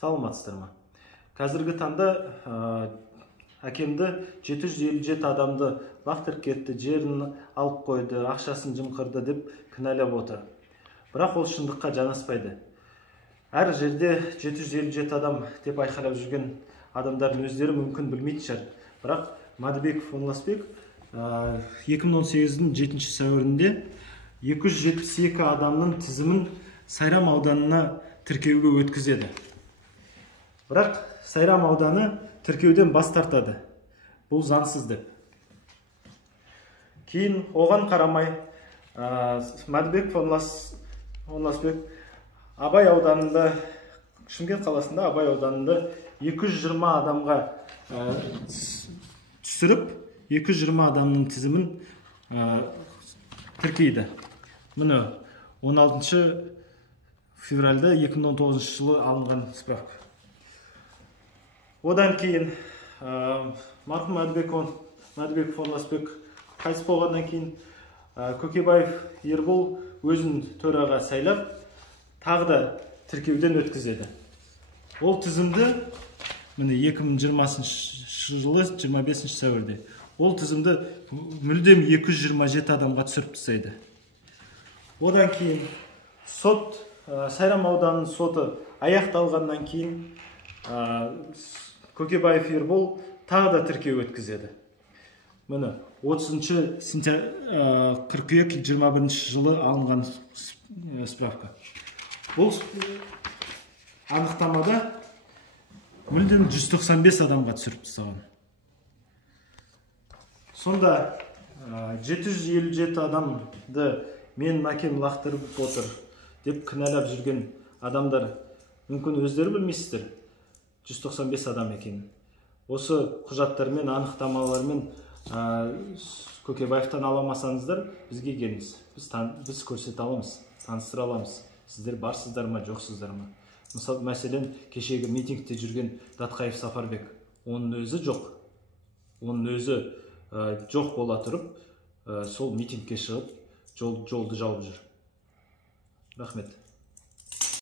Саламатсыздарбы? Қазіргі таңда әкемді 757 адамды лақтырып кетті, жерін алып қойды, ақшасын жымқырды деп кінәлап отыр. Бірақ ол шындыққа жанаспайды. Әр жерде 757 адам деп айқайлап жүрген адамдардың өздері мүмкін білмейтін шығар. Бірақ Мадыбеков Оңласбек 2018-дің 7 сәуірінде 272 адамның тізімін Сайрам ауданына тіркеуге өткізеді. Бірақ Сайрам ауданы тіркеуден бас тартады. Бұл заңсыз деп. Кейін оған қарамай Мадыбеков Оңласбек Абай ауданында, Шымкент қаласында Абай ауданында 220 адамға түсіріп, 220 адамның тізімін тіркейді. Мұны 16 февральда 2019 жылы алынған справка. Одан кейін марқұм Мадыбеков Оңласбек қайтыс болғаннан кейін Көкебаев Ербол өзін төраға сайлап, тағы да тіркеуден өткізеді. Ол тізімді 2020 жылы 25 сәуірде ол тізімді мүлдем 227 адамға түсіріп тастайды. Одан кейін сот, Сайрам ауданының соты аяқталғаннан кейін Көкебаев Ербол тағы да тіркеу өткізеді. Мұны 30 қыркүйек 21 жылы алынған справка. Бұл анықтамада мүлдем 195 адамға түсіріп тастаған. Сонда 757 адамды мен әкем лақтырып отыр деп кінәлап жүрген адамдар мүмкін өздері білмейсіздер 195 адам екенін. Осы құжаттармен, анықтамалармен Көкебаевтан аламасаңыздар, бізге келіңіз. Біз көрсете аламыз, таныстыра аламыз. Сіздер барсыздар ма, жоқсыздар ма? Мәселен, кешегі митингте жүрген Датқаев Сапарбек, оның өзі жоқ. Оның өзі жоқ бола тұрып, сол митингке шығып, жолды жауып жүр. Рахмет.